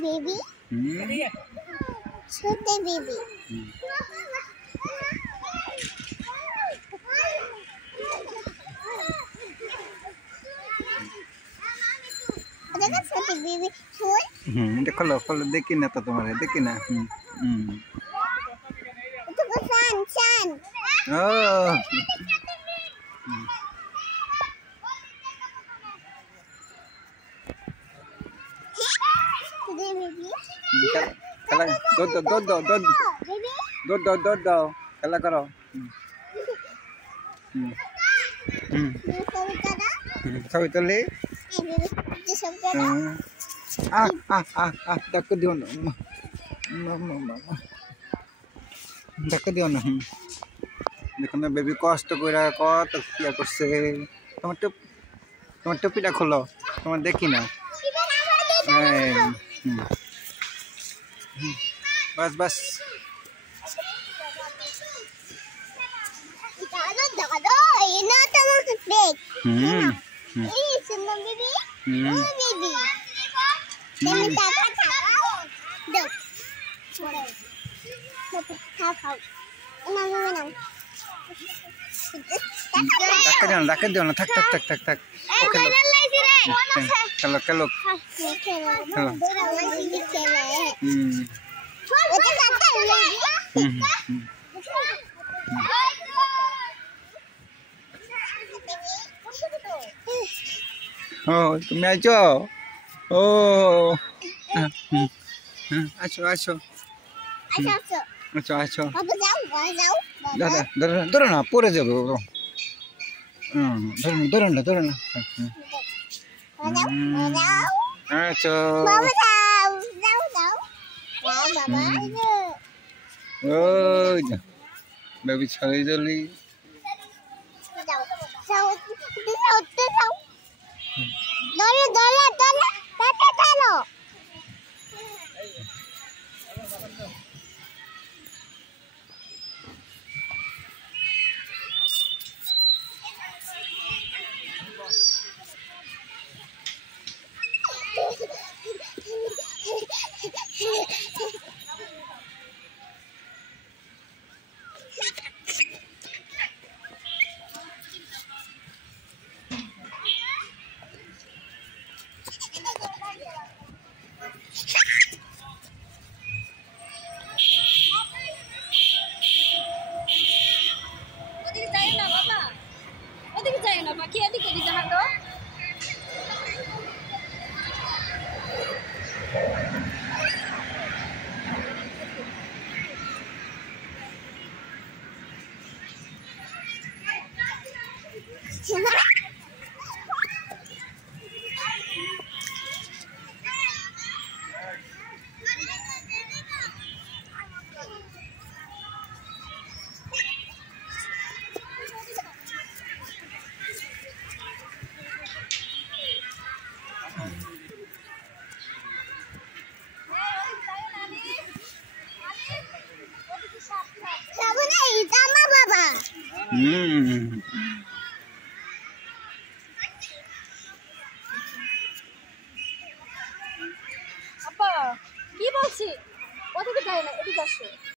Baby, छोटे baby देखो छोटे बेबी फूल देखो लो खोलो देखी ना तो तुम्हारे देखी ना itu pesan Chan oh Kala do kala karo Savitali dak diyo na দেখো না বেবি কষ্ট করে কত ইয়া করছে তোমার টুপিটা খোলো তোমার দেখি না बस बस दादा ये ना तो देख ये सुनो बेबी बेबी मैं ताका दो खाओ मम्मी बनाओ Dak diyo na tak okay kalok oh তুমি আছো ও আছো बाबू जाओ দাদা ধরো না পড়ে যাবে ধরো না जाओ আচ্ছা बाबू जाओ बाबा ওই বেবি ছড়াই জলি जाओ दौड़ो चलो আপা কি বলছি ওদিকে যাই না এদিকে আসো